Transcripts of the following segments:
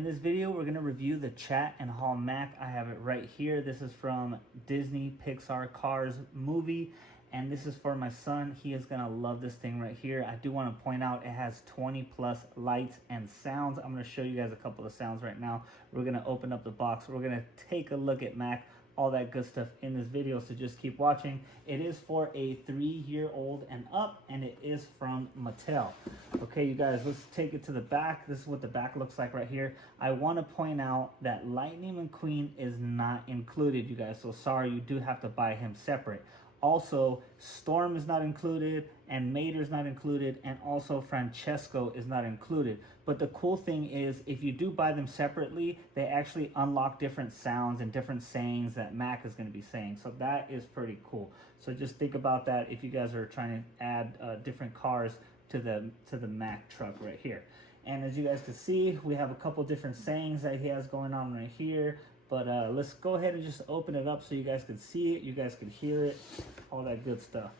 In this video, we're going to review the Chat and Haul Mack. I have it right here. This is from Disney Pixar Cars movie, and this is for my son. He is going to love this thing right here. I do want to point out it has 20 plus lights and sounds. I'm going to show you guys a couple of sounds right now. We're going to open up the box. We're going to take a look at Mack, all that good stuff in this video, so just keep watching. It is for a 3-year-old and up, and it is from Mattel. Okay, you guys, let's take it to the back. This is what the back looks like right here. I want to point out that Lightning McQueen is not included, you guys, so sorry, you do have to buy him separate. Also, Storm is not included, and Mater is not included, and also Francesco is not included. But the cool thing is, if you do buy them separately, they actually unlock different sounds and different sayings that Mack is going to be saying. So that is pretty cool. So just think about that if you guys are trying to add different cars to the Mack truck right here. And as you guys can see, we have a couple different sayings that he has going on right here. But let's go ahead and just open it up so you guys can see it, you guys can hear it, all that good stuff.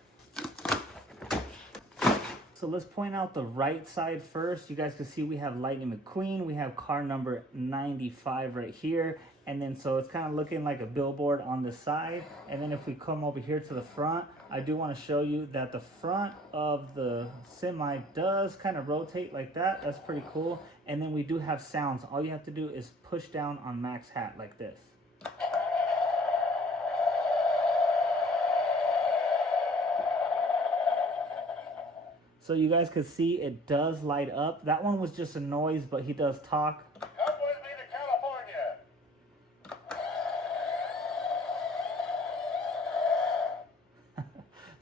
So let's point out the right side first. You guys can see we have Lightning McQueen, we have car number 95 right here. And then so it's kind of looking like a billboard on the side. And then if we come over here to the front, I do want to show you that the front of the semi does kind of rotate like that. That's pretty cool. And then we do have sounds. All you have to do is push down on Mack's hat like this. So you guys can see it does light up. That one was just a noise, but he does talk. Come with me to California.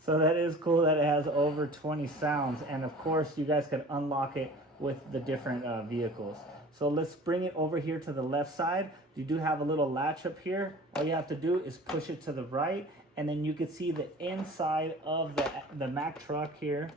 So that is cool that it has over 20 sounds, and of course you guys can unlock it with the different vehicles. So let's bring it over here to the left side. You do have a little latch up here. All you have to do is push it to the right, and then you can see the inside of the Mack truck here.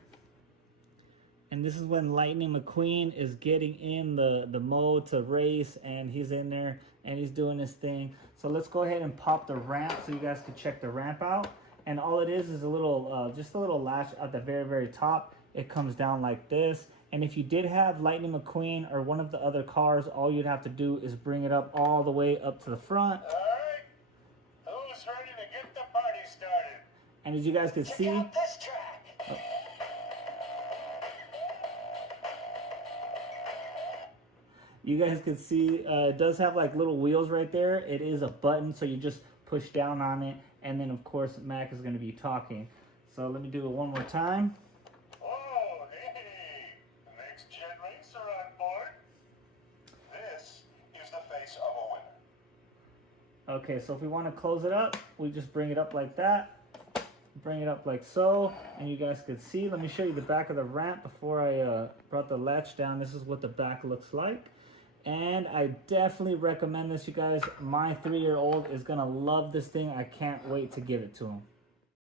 And this is when Lightning McQueen is getting in the mode to race, and he's in there and he's doing his thing. So let's go ahead and pop the ramp so you guys can check the ramp out. And all it is a little, just a little latch at the very, very top. It comes down like this. And if you did have Lightning McQueen or one of the other cars, all you'd have to do is bring it up all the way up to the front. All right, who's ready to get the party started? And as you guys can see, Check out this track. you guys can see it does have like little wheels right there. It is a button, so you just push down on it, and then of course Mack is going to be talking. So let me do it one more time. Oh, hey, the next gen racer on board. This is the face of a winner. Okay, so if we want to close it up, we just bring it up like that, bring it up like so, and you guys can see. Let me show you the back of the ramp before I brought the latch down. This is what the back looks like. And I definitely recommend this, you guys. My 3-year-old is gonna love this thing. I can't wait to give it to him.